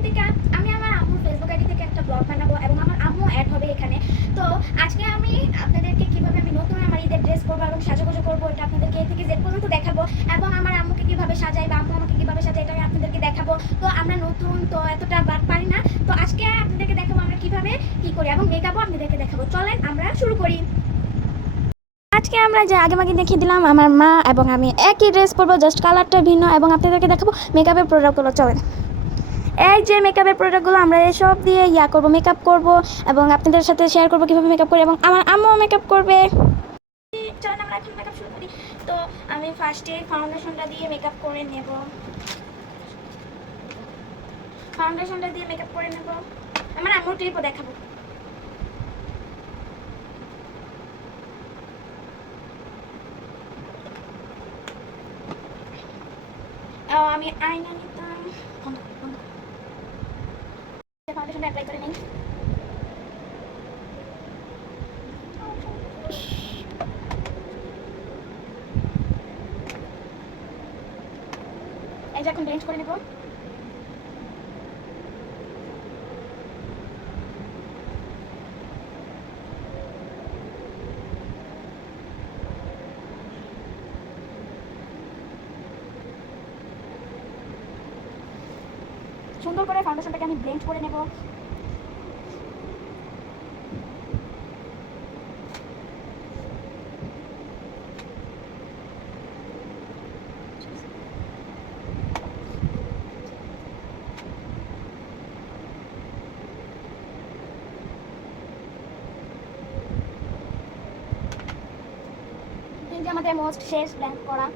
আজকে থেকে আমি আমার আম্মুর ফেসবুক আইডি থেকে একটা ব্লগ বানাবো এবং আমার আম্মু অ্যাড হবে এখানে। তো আজকে আমি আপনাদেরকে কিভাবে আমি নতুন আমার ঈদের ড্রেস করবো এবং সাজুগুজু করবো এটা আপনাদেরকে এ থেকে জেড পর্যন্ত দেখাবো, এবং আমার আম্মুকে কিভাবে সাজাই বা আম্মু আমাকে কিভাবে সাজাই এটা আমি আপনাদেরকে দেখাবো। তো আমরা নতুন তো এতটা পারি না, তো আজকে আপনাদেরকে দেখাবো আমরা কিভাবে কি করি এবং মেকআপও আপনাদেরকে দেখাবো। চলেন আমরা শুরু করি। আজকে আমরা যে আগে দেখিয়ে দিলাম আমার মা এবং আমি একই ড্রেস পরবো, জাস্ট কালারটা ভিন্ন, এবং আপনাদেরকে দেখাবো মেকআপের প্রোডাক্টগুলো। চলেন, এই যে মেকআপের প্রোডাক্টগুলো আমরা এসব দিয়ে করবো, মেকআপ করবো এবং আপনাদের সাথে শেয়ার করবো কীভাবে মেকআপ করি, এবং আমার আম্মুও মেকআপ করবে। চলেন আমরা এখন মেকআপ শুরু করি। তো আমি ফার্স্টে ফাউন্ডেশনটা দিয়ে মেকআপ করে নেব। আমার আম্মুর ক্লিপও দেখাবো। আমি আয়না নিতাম, ফাউন্ডেশনটা অ্যাপ্লাই করে নিই। এই যে এখন ব্লেন্ড করে নেব। সুন্দর করে ফাউন্ডেশনটাকে আমি ব্লেন্ড করে নেব। এই যে আমাদের মোস্ট শেষ ব্লেন্ড করা।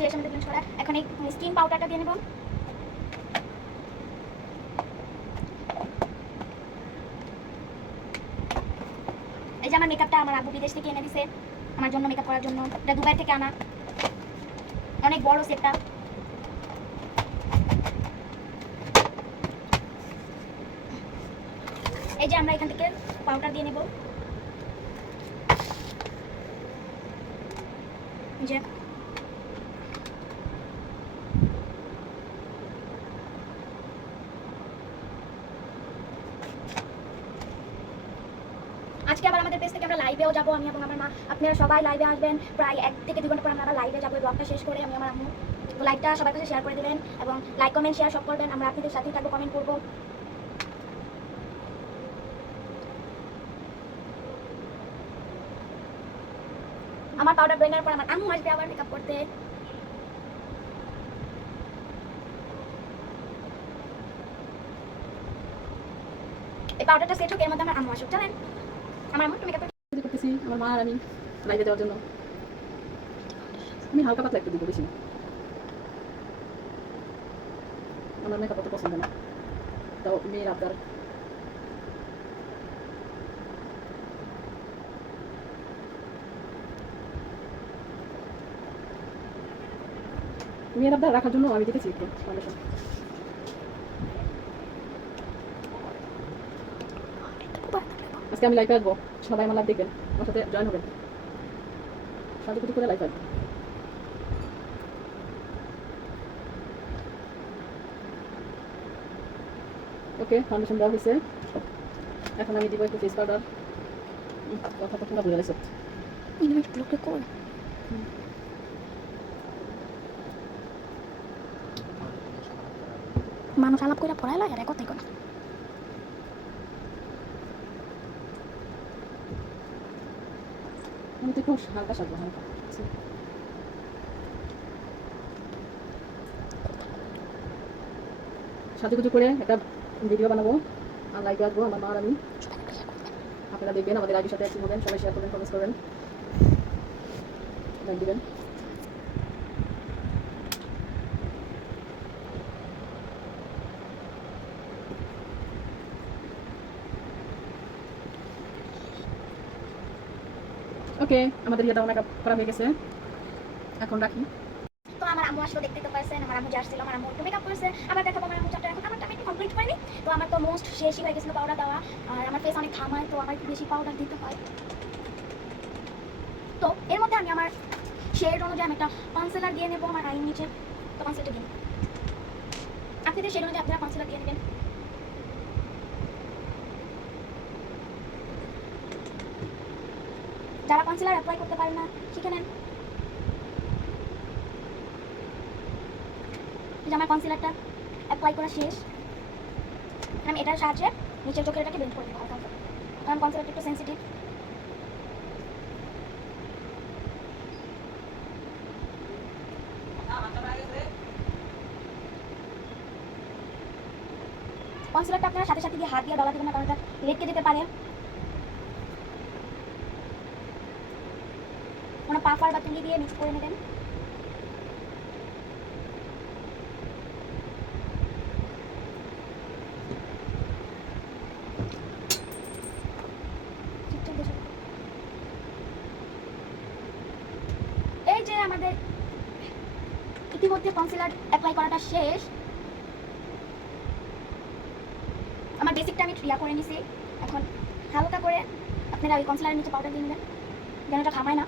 শেষ আমাদের ব্লেন্ড করা। এখন এই স্কিন পাউডারটা দিয়ে নেব। এই যে আমার মেকআপটা আমার আব্বু বিদেশ থেকে এনে দিছে আমার জন্য মেকআপ করার জন্য। এটা দুবাই থেকে আনা, অনেক বড় সেটটা। এই যে আমরা এখান থেকে পাউডার দিয়ে নেব। যে আজকে আবার আমাদের পেজ থেকে আমরা লাইভেও যাবো, আমি এবং আমার মা। আপনারা সবাই লাইভে আসবেন, প্রায় 1 থেকে 2 ঘন্টা পর আমরা আবার লাইভে যাবো। ব্লগটা শেষ করে আমি আমার আম্মু, তো লাইভটা সবার কাছে শেয়ার করে দেবেন এবং লাইক কমেন্ট শেয়ার সব করবেন। আমরা আপনাদের সাথেই থাকবো, কমেন্ট করবো। আমার পাউডার ব্লেন্ডার পর আমার আম্মু আসবে আবার মেকআপ করতে। এই পাউডারটা সেট হোক, এর মধ্যে আমার আম্মু আসুক। চলেন আমার আম্মু একটু মেকআপ করতেছি আমার মা আর আমি লাইভে দেওয়ার জন্য। আমি হালকা পাতলা একটু দিব, বেশি না। আমার মেকআপ অত পছন্দ না, তাও মেয়ের আবদার। মেয়ের আবদার রাখার জন্য আমি দিতেছি একটু ফাউন্ডেশন। আজকে আমি লাইভে আসবো, সবাই আমার লাইভ দেখবেন, আমার সাথে জয়েন হবেন, সাজুগুজু করে লাইভ আসবো। ওকে, ফাউন্ডেশন দেওয়া হয়েছে। এখন আমি দিব একটু ফেস পাউডার। কথা তো পুরো ভুলে গেছে। মানুষ আলাপ করে পড়াইলা আর কথাই কোন। আমি তো একটু হালকা সাজবো, হালকা। সাজুগুজু করে একটা ভিডিও বানাবো আর লাইভে আসবো আমার মা আর আমি। আপনারা দেখবেন, আমাদের লাইভের সাথে অ্যাক্টিভ হবেন, সবাই শেয়ার করবেন, কমেন্টস করবেন, লাইক দিবেন। ওকে, আমাদের ইয়েটা মেকআপ করা হয়ে গেছে, এখন রাখি। তো আমার আম্মু আসলে দেখতে তো পারছেন, আমার আম্মু যাচ্ছিল, আমার আম্মু একটু মেকআপ করেছে। আবার দেখাবো আমার আম্মু চাপটা। এখন আমারটা আমি একটু কমপ্লিট পাইনি, তো আমার তো মোস্ট শেষই হয়ে গেছিলো পাউডার দেওয়া। আর আমার ফেস অনেক ঘামায়, তো আমার একটু বেশি পাউডার দিতে হয়। তো এর মধ্যে আমি আমার শেড অনুযায়ী আমি একটা কনসিলার দিয়ে নেবো আমার আইন নিচে। তো কনসিলারটা দিন, আপনাদের শেড অনুযায়ী আপনারা কনসিলার দিয়ে নেবেন। যারা কনসিলার অ্যাপ্লাই করতে পারেন না শিখে নেন। আমার কনসিলারটা অ্যাপ্লাই করা শেষ। আমি এটার সাহায্যে নিচের চোখের এটাকে ব্লেন্ড করে দেবো হালকা, কারণ কনসিলারটা একটু সেন্সিটিভ। কনসিলারটা আপনারা সাথে সাথে দিয়ে হাত দিয়ে ডলা দেবেন না, কারণ এটা লেটকে যেতে পারে। কোনো পাফার বা তুলি দিয়ে মিক্স করে নেবেন। এই যে আমাদের ইতিমধ্যে কনসিলার অ্যাপ্লাই করাটা শেষ। আমার বেসিকটা আমি ক্লিয়ার করে নিছি। এখন হালকা করে আপনারা ওই কনসিলারের নিচে পাউডার দিয়ে নেবেন, যেন এটা ঘামায় না।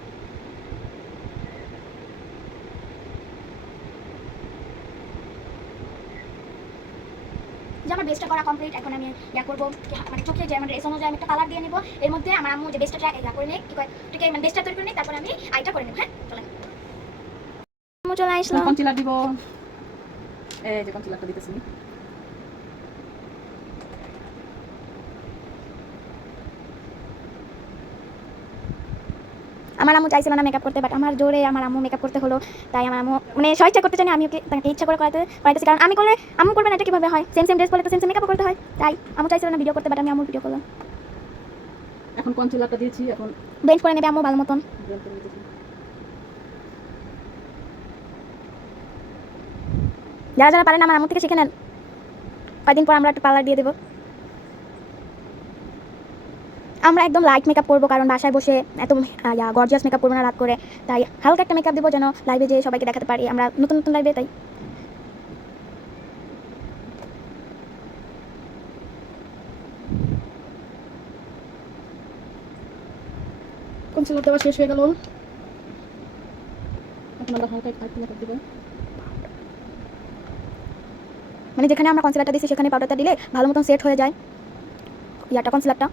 যে আমার বেসটা করা কমপ্লিট। এখন আমি ইয়া করবো, মানে চোখে যে আমার রেস অনুযায়ী আমি একটা কালার দিয়ে নেবো। এর মধ্যে আমার আম্মু যে বেসটা ইয়া করে নিই, কি কয় ঠিক মানে বেসটা তৈরি করে নিই, তারপরে আমি আইটা করে নেবো। হ্যাঁ চলেন, আম্মু চলে আসলো। কনসিলার দিব, এই যে কনসিলারটা দিতেছি। আমার আম্মু চাইছিল না মেকআপ করতে, বাট আমার জোরে আমার আম্মু মেকআপ করতে হলো। তাই আমার আম্মু মানে স্বেচ্ছা করতে চাই না, আমি ওকে তাকে ইচ্ছা করে করাইতেছি, কারণ আমি করলে আম্মু করবে না, এটা কিভাবে হয়? সেম ড্রেস পরে তো সেম মেকআপ করতে হয়। তাই আম্মু চাইছিল না ভিডিও করতে, বাট আমি আম্মুর ভিডিও করলাম। এখন কনসিলারটা দিয়েছি, এখন ব্লেন্ড করে নেবে আম্মু ভালো মতন। ব্লেন্ড করে নিতেছি। যারা যারা পারেন আমার আম্মু থেকে শিখে নেন, কয়েকদিন পর আমরা একটা পার্লার দিয়ে দেবো। আমরা একদম লাইট মেকআপ করবো, কারণ বাসায় বসে এত গর্জিয়াস মেকআপ করবো না রাত করে। তাই হালকা একটা মেকআপ দেবো, যেন লাইভে যে সবাইকে দেখাতে পারি আমরা নতুন নতুন লাইভে। তাই কনসিলার দেওয়া শেষ হয়ে গেল। এখন আমরা হালকা একটু মেকআপ দেবো। মানে যেখানে আমরা কনসিলারটা দিচ্ছি সেখানে পাউডারটা দিলে ভালো মতন সেট হয়ে যায় ইয়াটা কনসিলারটা।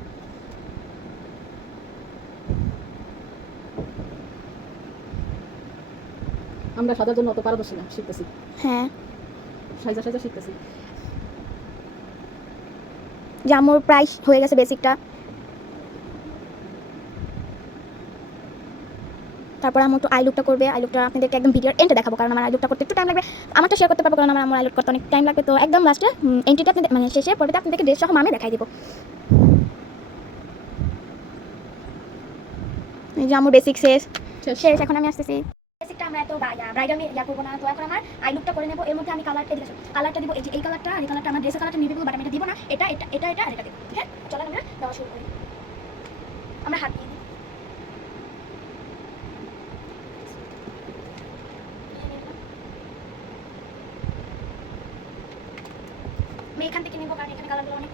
আমরা সাজার জন্য অত পারদর্শী না, শিখতেছি। হ্যাঁ, সাজা সাজা শিখতেছি। যে আমার প্রায় হয়ে গেছে বেসিকটা। তারপর আমি একটু আই লুকটা করবে। আই লুকটা আপনাদেরকে একদম ভিডিওর এন্ডে দেখাবো, কারণ আমার আই লুকটা করতে একটু টাইম লাগবে। আমারটা শেয়ার করতে পারবো, কারণ আমার আই লুক করতে অনেক টাইম লাগবে। তো একদম লাস্টে এন্ট্রিটা আপনি মানে শেষে পর্বে আপনাদেরকে ড্রেস সহ আমি দেখাই দিব। এই যে আমার বেসিক শেষ। এখন আমি আসতেছি। বেসিকটা আমরা এত ব্রাইডাল ইয়া করবো না। তো এখন আমার আই লুকটা করে নেবো। এর মধ্যে আমি কালারটা দিব, এই যে এই কালারটা আর এই কালারটা আমার ড্রেসের কালারটা নিয়ে দেবো, বাট আমি এটা দিব না। এটা এটা এটা এটা আর এটা দেবো। হ্যাঁ চলেন আমরা দেওয়া শুরু করি। আমরা হাত দিয়ে দিই। আমি এখান থেকে নেবো, কারণ এখানে কালারগুলো অনেক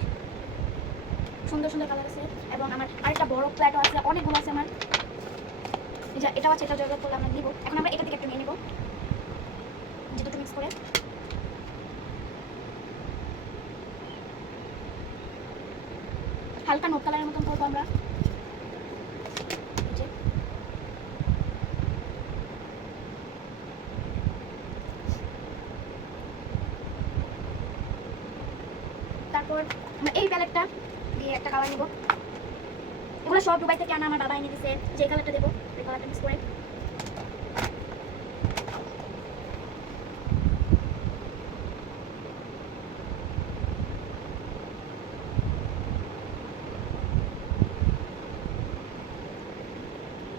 সুন্দর সুন্দর কালার আছে, এবং আমার আরেকটা বড় প্ল্যাটও আছে, অনেকগুলো আছে আমার। এটাও আছে, এটা জয়গত করলে আমরা দিব। এখন আমরা এটা থেকে একটা নিয়ে নেবো, যে দুটো মিক্স করে। হালকা নোট কালারের মতন করবো আমরা। তারপর আমরা এই প্যালেটটা দিয়ে একটা কালার নেবো। এগুলো সব দুবাই থেকে আনা, আমার বাবা এনে দিছে। যে কালারটা দেবো ওই কালারটা মিক্স করে।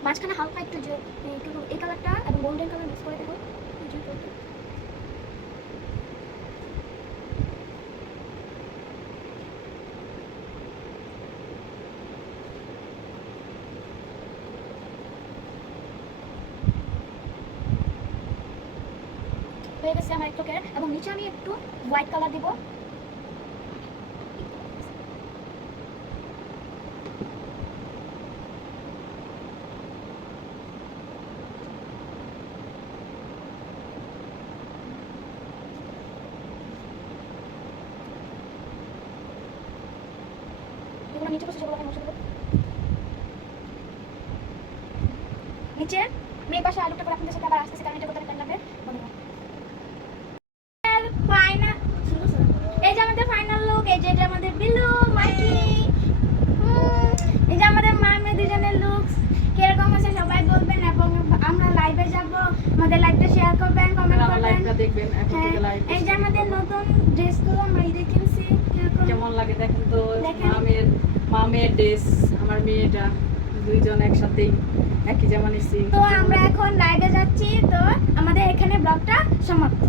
মাঝখানে হালকা একটু যে একটু এই কালারটা এবং গোল্ডেন কালার মিক্স করে দেবো। হয়ে গেছে আমার একটু, এবং নিচে আমি একটু হোয়াইট কালার দিব। যেগুলো নিচে বসে সেগুলো আমি বসে দেবো নিচে। আমি এই পাশে আলুটা করে আপনাদের সাথে আবার আসতেছি, কারণ এটা করতে টাইম লাগবে। ফাইনাল, এই যে আমাদের ফাইনাল লুক, এই যে এটা আমাদের বিলু মাইকি, এই যে আমাদের মামে দুজনের লুকস কিরকম আছে সবাই বলবেন, এবং আমরা লাইভে যাব, আমাদের লাইভটা শেয়ার করবেন, কমেন্ট আমার করবেন। লাইভটা দেখবেন এখন হ্যাঁ, থেকে লাইভ এই যে আমাদের নতুন ড্রেসগুলো আমরা ঈদে কিনছি, কিরকম কেমন লাগে দেখেন তো। দেখেন। মামের ড্রেস, আমার মেয়েটা, দুইজন একসাথেই একই জামা নিছি। তো আমরা এখন লাইভে যাচ্ছি, তো আমাদের এখানে ব্লগটা সমাপ্ত।